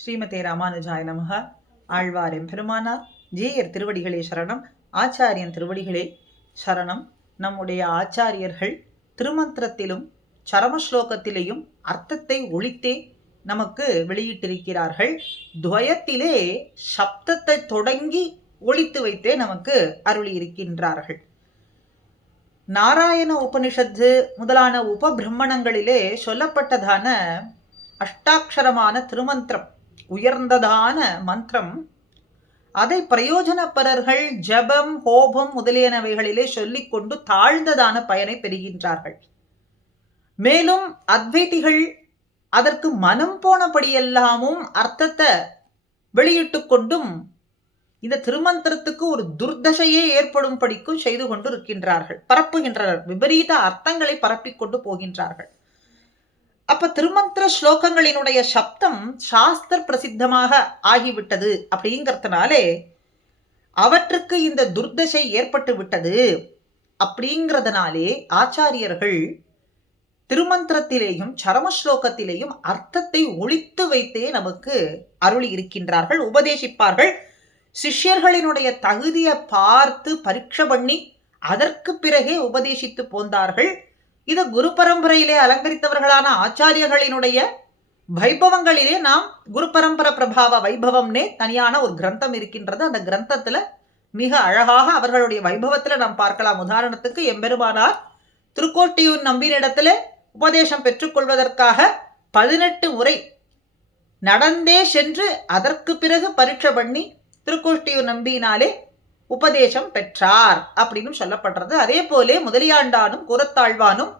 ஸ்ரீமதே ராமானுஜாய நமக. ஆழ்வார் எம்பெருமானார் ஜீயர் திருவடிகளே சரணம். ஆச்சாரியன் திருவடிகளே சரணம். நம்முடைய ஆச்சாரியர்கள் திருமந்திரத்திலும் சரமஸ்லோகத்திலேயும் அர்த்தத்தை ஒழித்தே நமக்கு வெளியிட்டிருக்கிறார்கள். துவயத்திலே சப்தத்தை தொடங்கி ஒழித்து வைத்தே நமக்கு அருளி இருக்கின்றார்கள் நாராயண உபனிஷத்து முதலான உபபிரம்மணங்களிலே சொல்லப்பட்டதான அஷ்டாட்சரமான திருமந்திரம் உயர்ந்ததான மந்திரம். அதை பிரயோஜனப்பரர்கள் ஜபம் ஹோபம் முதலியனவைகளிலே சொல்லிக்கொண்டு தாழ்ந்ததான பயனை பெறுகின்றார்கள். மேலும் அத்வைதிகள் அதற்கு மனம் போனபடியெல்லாமும் அர்த்தத்தை வெளியிட்டு கொண்டும் இந்த திருமந்திரத்துக்கு ஒரு துர்தசையே ஏற்படும் படிக்கும் செய்து கொண்டு இருக்கின்றார்கள் பரப்புகின்றனர். விபரீத அர்த்தங்களை பரப்பிக்கொண்டு போகின்றார்கள். அப்ப திருமந்திர ஸ்லோகங்களினுடைய சப்தம் சாஸ்திர பிரசித்தமாக ஆகிவிட்டது அப்படிங்கிறதுனாலே அவற்றுக்கு இந்த துர்தசை ஏற்பட்டு விட்டது அப்படிங்கிறதுனாலே ஆச்சாரியர்கள் திருமந்திரத்திலேயும் சரமஸ்லோகத்திலேயும் அர்த்தத்தை ஒழித்து வைத்தே நமக்கு அருளி இருக்கின்றார்கள் உபதேசிப்பார்கள். சிஷ்யர்களினுடைய தகுதியை பார்த்து பரீட்சை பண்ணி அதற்கு பிறகே உபதேசித்து போந்தார்கள். இது குரு பரம்பரையிலே அலங்கரித்தவர்களான ஆச்சாரியர்களினுடைய வைபவங்களிலே நாம் குரு பரம்பர பிரபாவ வைபவம்னே தனியான ஒரு கிரந்தம் இருக்கின்றது. அந்த கிரந்தத்துல மிக அழகாக அவர்களுடைய வைபவத்துல நாம் பார்க்கலாம். உதாரணத்துக்கு எம்பெருமானார் திருக்கோட்டியூர் நம்பினிடத்துல உபதேசம் பெற்றுக்கொள்வதற்காக பதினெட்டு முறை நடந்தே சென்று அதற்கு பிறகு பரீட்சை பண்ணி திருக்கோஷ்டியூர் நம்பியினாலே உபதேசம் பெற்றார் அப்படின்னு சொல்லப்படுறது. அதே போலே முதலியாண்டானும் குரத்தாழ்வானும்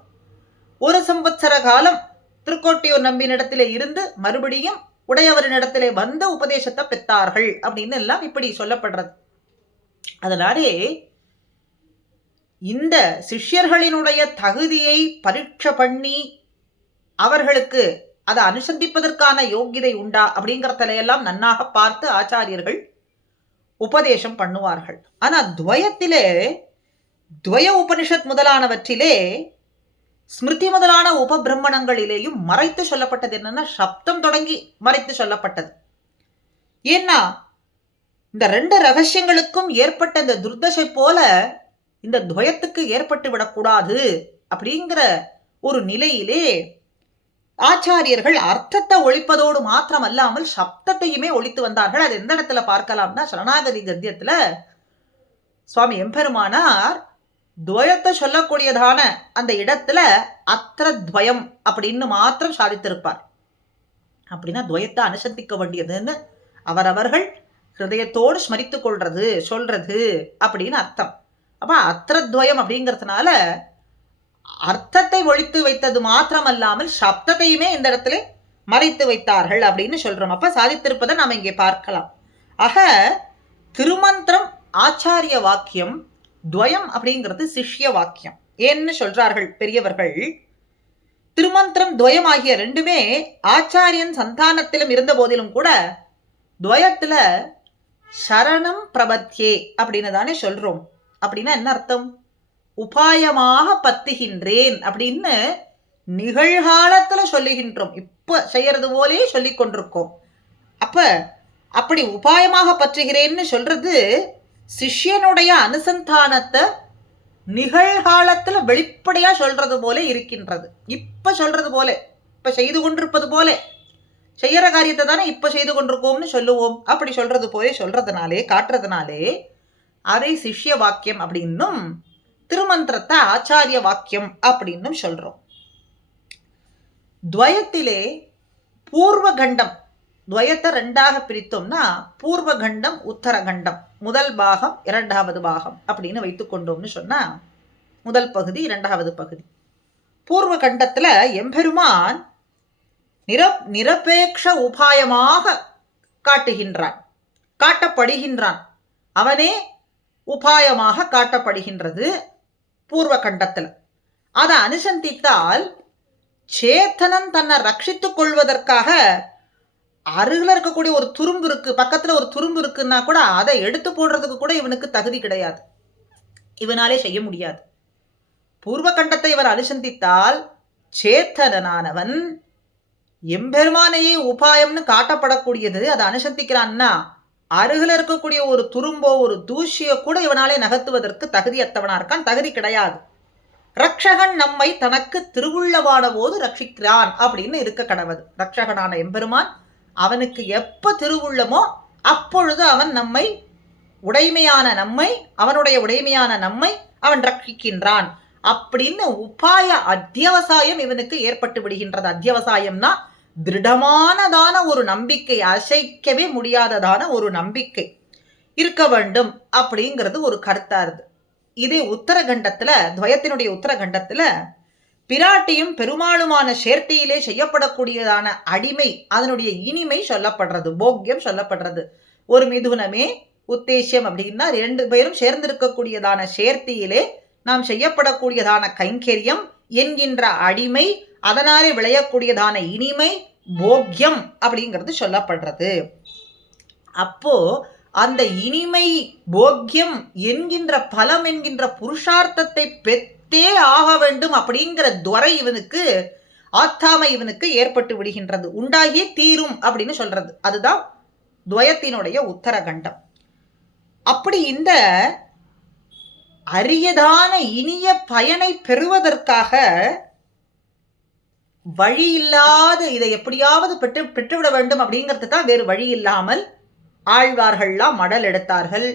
ஒரு சம்பத்சர காலம் திருக்கோட்டியூர் நம்பினிடத்திலே இருந்து மறுபடியும் உடையவரினிடத்திலே வந்த உபதேசத்தை பெற்றார்கள் அப்படின்னு எல்லாம் இப்படி சொல்லப்படுறது. அதனாலே இந்த சிஷ்யர்களினுடைய தகுதியை பரீட்சை பண்ணி அவர்களுக்கு அதை அனுசந்திப்பதற்கான யோகிதை உண்டா அப்படிங்கிறதெல்லாம் நன்னாக பார்த்து ஆச்சாரியர்கள் உபதேசம் பண்ணுவார்கள். ஆனால் துவயத்திலே துவய உபனிஷத் முதலானவற்றிலே ஸ்மிருதி முதலான உபபிரம்மணங்களிலேயும் மறைத்து சொல்லப்பட்டது என்னன்னா சப்தம் தொடங்கி மறைத்து சொல்லப்பட்டது. ஏன்னா இந்த ரெண்டு ரகசியங்களுக்கும் ஏற்பட்ட இந்த துர்தசை போல இந்த துவயத்துக்கு ஏற்பட்டு விடக்கூடாது அப்படிங்கிற ஒரு நிலையிலே ஆச்சாரியர்கள் அர்த்தத்தை ஒழிப்பதோடு மாத்திரம் அல்லாமல் சப்தத்தையுமே ஒழித்து வந்தார்கள். அது எந்த இடத்துல பார்க்கலாம்னா சரணாகதி கத்தியத்துல? சுவாமி எம்பெருமானார் துவயத்தை சொல்லக்கூடியதான அந்த இடத்துல அத்திர துவயம் அப்படின்னு மாத்திரம் சாதித்திருப்பார். அப்படின்னா துவயத்தை அனுசந்திக்க வேண்டியதுன்னு அவரவர்கள் ஹிருதயத்தோடு ஸ்மரித்து கொள்றது சொல்றது அப்படின்னு அர்த்தம். அப்ப அத்திரத்வயம் அப்படிங்கிறதுனால அர்த்தத்தை ஒழித்து வைத்தது மாத்திரமல்லாமல் சப்தத்தையுமே இந்த இடத்துல மறைத்து வைத்தார்கள் அப்படின்னு சொல்றோம். அப்ப சாதித்திருப்பதை நாம் இங்கே பார்க்கலாம். ஆக திருமந்திரம் ஆச்சாரிய வாக்கியம் துவயம் அப்படிங்கிறது சிஷ்ய வாக்கியம். ஏன்னு சொல்றார்கள் பெரியவர்கள் திருமந்திரம் துவயம் ஆகிய ரெண்டுமே ஆச்சாரியன் சந்தானத்திலும் இருந்த போதிலும் கூட துவயத்துல சரணம் பிரபத்தியே அப்படின்னு தானே சொல்றோம். அப்படின்னா என்ன அர்த்தம்? உபாயமாக பத்துகின்றேன் அப்படின்னு நிகழ்காலத்துல சொல்லுகின்றோம். இப்ப செய்யறது போலே சொல்லி கொண்டிருக்கோம். அப்ப அப்படி உபாயமாக பற்றுகிறேன்னு சொல்றது சிஷ்யனுடைய அனுசந்தானத்தை நிகழ்காலத்துல வெளிப்படையா சொல்றது போல இருக்கின்றது. இப்ப சொல்றது போல இப்ப செய்து கொண்டிருப்பது போல. செய்யற காரியத்தை தானே இப்ப செய்து கொண்டிருக்கோம்னு சொல்லுவோம். அப்படி சொல்றது போல சொல்றதுனாலே காட்டுறதுனாலே அதை சிஷ்ய வாக்கியம் அப்படின்னும் திருமந்திரத்தை ஆச்சாரிய வாக்கியம் அப்படின்னும் சொல்றோம். துவயத்திலே பூர்வ கண்டம் துவயத்தை ரெண்டாக பிரித்தோம்னா பூர்வகண்டம் உத்தரகண்டம் உத்தர கண்டம் முதல் பாகம் இரண்டாவது பாகம் அப்படின்னு வைத்துக்கொண்டோம்னு சொன்னா முதல் பகுதி இரண்டாவது பகுதி. பூர்வ கண்டத்தில் எம்பெருமான் நிர நிரபேட்ச உபாயமாக காட்டுகின்றான் காட்டப்படுகின்றான். அவனே உபாயமாக காட்டப்படுகின்றது. பூர்வ கண்டத்தில் அதை அனுசந்தித்தால் சேத்தனன் தன்னை ரட்சித்துக் கொள்வதற்காக அருகில் இருக்கக்கூடிய ஒரு துரும்பு இருக்கு பக்கத்துல ஒரு துரும்பு இருக்குன்னா கூட அதை எடுத்து போடுறதுக்கு கூட இவனுக்கு தகுதி கிடையாது. இவனாலே செய்ய முடியாது. பூர்வ கண்டத்தை இவர் அனுசந்தித்தால் சேத்தனனானவன் எம்பெருமானையே உபாயம்னு காட்டப்படக்கூடியது அதை அனுசந்திக்கிறான்னா அருகில் இருக்கக்கூடிய ஒரு துரும்போ ஒரு தூசியோ கூட இவனாலே நகர்த்துவதற்கு தகுதியற்றவனா இருக்கான். தகுதி கிடையாது. ரக்ஷகன் நம்மை தனக்கு திருவுள்ளவான போது ரட்சிக்கிறான் அப்படின்னு இருக்க கடவுது ரக்ஷகனான எம்பெருமான் அவனுக்கு எப்ப திருவுள்ளமோ அப்பொழுது அவன் நம்மை உடைமையான நம்மை அவனுடைய உடைமையான நம்மை அவன் ரட்சிக்கின்றான். அப்படின்னு உபாய அத்தியவசாயம் இவனுக்கு ஏற்பட்டு விடுகின்றது. அத்தியவசாயம்னா திருடமானதான ஒரு நம்பிக்கை அசைக்கவே முடியாததான ஒரு நம்பிக்கை இருக்க வேண்டும் அப்படிங்கிறது ஒரு கருத்தா இருக்கு இதே உத்தரகண்டத்துல துவயத்தினுடைய உத்தரகண்டத்துல பிராட்டியும் பெருமாளுமான சேர்த்தையிலே செய்யப்படக்கூடியதான அடிமை அதனுடைய இனிமை சொல்லப்படுறது போக்கியம் சொல்லப்படுறது. ஒரு மிதுனமே உத்தேசியம் அப்படின்னா ரெண்டு பேரும் சேர்ந்திருக்கக்கூடியதான சேர்த்தியிலே நாம் செய்யப்படக்கூடியதான கைங்கரியம் என்கின்ற அடிமை அதனாலே விளையக்கூடியதான இனிமை போக்கியம் அப்படிங்கிறது சொல்லப்படுறது. அப்போ அந்த இனிமை போக்கியம் என்கின்ற பலம் என்கின்ற புருஷார்த்தத்தை பெற்றே ஆக வேண்டும் அப்படிங்கிற துவரை இவனுக்கு ஆத்தாமை இவனுக்கு ஏற்பட்டு விடுகின்றது. உண்டாகியே தீரும் அப்படின்னு சொல்றது. அதுதான் துவயத்தினுடைய உத்தரகண்டம். அப்படி இந்த அரியதான இனிய பயனை பெறுவதற்காக வழி இல்லாத இதை எப்படியாவது பெற்று பெற்றுவிட வேண்டும் அப்படிங்கிறது தான் வேறு வழி இல்லாமல் ஆழ்வார்கள்லாம் மடல் எடுத்தார்கள்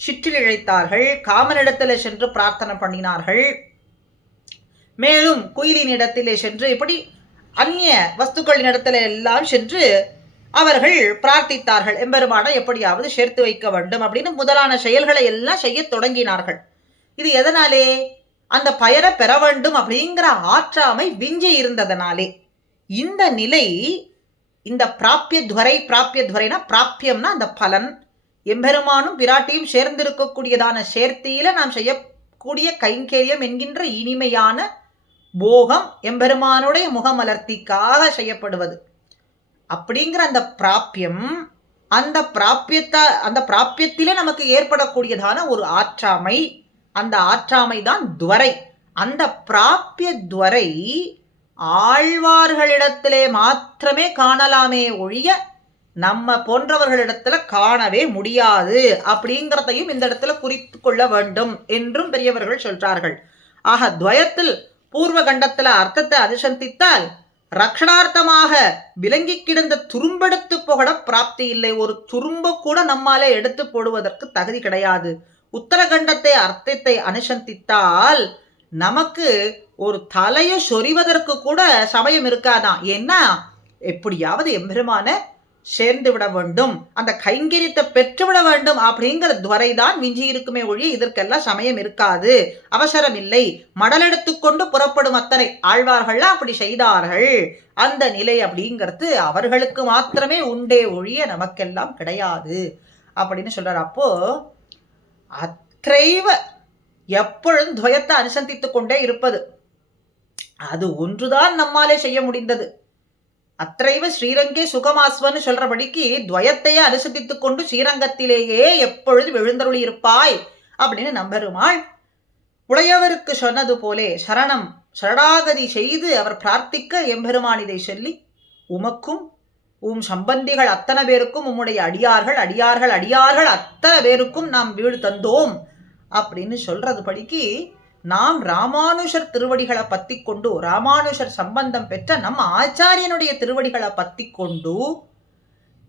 சிற்றில் இழைத்தார்கள் காமனிடத்தில் சென்று பிரார்த்தனை பண்ணினார்கள். மேலும் குயிலின் இடத்திலே சென்று இப்படி அந்நிய வஸ்துக்களின் இடத்துல எல்லாம் சென்று அவர்கள் பிரார்த்தித்தார்கள். எம்பெருமான எப்படியாவது சேர்த்து வைக்க வேண்டும் அப்படின்னு முதலான செயல்களை எல்லாம் செய்ய தொடங்கினார்கள். இது எதனாலே? அந்த பயனை பெற வேண்டும் அப்படிங்கிற ஆற்றாமை விஞ்சி இருந்ததனாலே இந்த நிலை இந்த பிராப்பிய துவரை பிராப்பிய துவரைனா பிராப்பியம்னா அந்த பலன். எம்பெருமானும் பிராட்டியும் சேர்ந்திருக்கக்கூடியதான சேர்த்தியில நாம் செய்யக்கூடிய கைங்கரியம் என்கின்ற இனிமையான போகம் எம்பெருமானுடைய முகமலர்த்திக்காக செய்யப்படுவது. அப்படிங்கிற அந்த பிராப்பியம் அந்த பிராப்பியத்த அந்த பிராப்பியத்திலே நமக்கு ஏற்படக்கூடியதான ஒரு ஆற்றாமை அந்த ஆற்றாமை தான் துவரை. அந்த பிராப்பிய துவரை ஆழ்வார்களிடத்திலே மாத்திரமே காணலாமே ஒழிய நம்ம போன்றவர்களிடத்துல காணவே முடியாது அப்படிங்கிறதையும் இந்த இடத்துல குறித்து கொள்ள வேண்டும் என்றும் பெரியவர்கள் சொல்றார்கள். ஆக துவயத்தில் பூர்வ கண்டத்துல அர்த்தத்தை அனுசந்தித்தால் ரக்ஷணார்த்தமாக விலங்கி கிடந்த துரும்பெடுத்து புகழ பிராப்தி இல்லை. ஒரு துரும்ப கூட நம்மாலே எடுத்து போடுவதற்கு தகுதி கிடையாது. உத்தரகண்டத்தை அர்த்தத்தை அனுசந்தித்தால் நமக்கு ஒரு தலையை சொறிவதற்கு கூட சமயம் இருக்காதான் ஏன்னா எப்படியாவது எம்பெருமான சேர்ந்து விட வேண்டும் அந்த கைங்கரியத்தை பெற்றுவிட வேண்டும் அப்படிங்கிற துவரை தான் மிஞ்சி இருக்குமே ஒழிய இதற்கெல்லாம் சமயம் இருக்காது. அவசரம் இல்லை. மடல் எடுத்துக்கொண்டு புறப்படும் அத்தனை ஆழ்வார்கள்லாம் அப்படி செய்தார்கள். அந்த நிலை அப்படிங்கிறது அவர்களுக்கு மாத்திரமே உண்டே ஒழிய நமக்கெல்லாம் கிடையாது. அப்படின்னு சொல்றாரு. அப்போ அத்தைவ எப்பொழுதும் துவயத்தை அனுசந்தித்துக் கொண்டே இருப்பது. அது ஒன்றுதான் நம்மாலே செய்ய முடிந்தது. அத்தைவ ஸ்ரீரங்கே சுகமாஸ்வன்னு சொல்றபடிக்கு துவயத்தையே அனுசந்தித்துக் கொண்டு ஸ்ரீரங்கத்திலேயே எப்பொழுதும் எழுந்தருளி இருப்பாய் அப்படின்னு நம்பெருமாள் உடையவருக்கு சொன்னது போலே சரணம் சரணாகதி செய்து அவர் பிரார்த்திக்க எம்பெருமான் இதை சொல்லி உமக்கும் உம் சம்பந்திகள் அத்தனை பேருக்கும் உம்முடைய அடியார்கள் அடியார்கள் அடியார்கள் அத்தனை பேருக்கும் நாம் வீடு தந்தோம். அப்படின்னு சொல்றது படிக்கு நாம் ராமானுஷர் திருவடிகளை பத்தி கொண்டு ராமானுஷர் சம்பந்தம் பெற்ற நம் ஆச்சாரியனுடைய திருவடிகளை பத்தி கொண்டு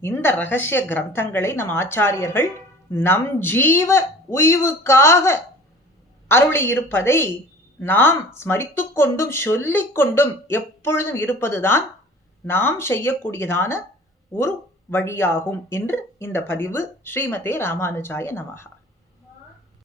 இந்த ரகசிய கிரந்தங்களை நம் ஆச்சாரியர்கள் நம் ஜீவ உய்வுக்காக அருளி இருப்பதை நாம் ஸ்மரித்து கொண்டும் சொல்லிக்கொண்டும் எப்பொழுதும் இருப்பதுதான் நாம் செய்யக்கூடியதான ஒரு வழியாகும் என்று இந்த பதிவு ஸ்ரீமதே ராமானுஜாய நமகா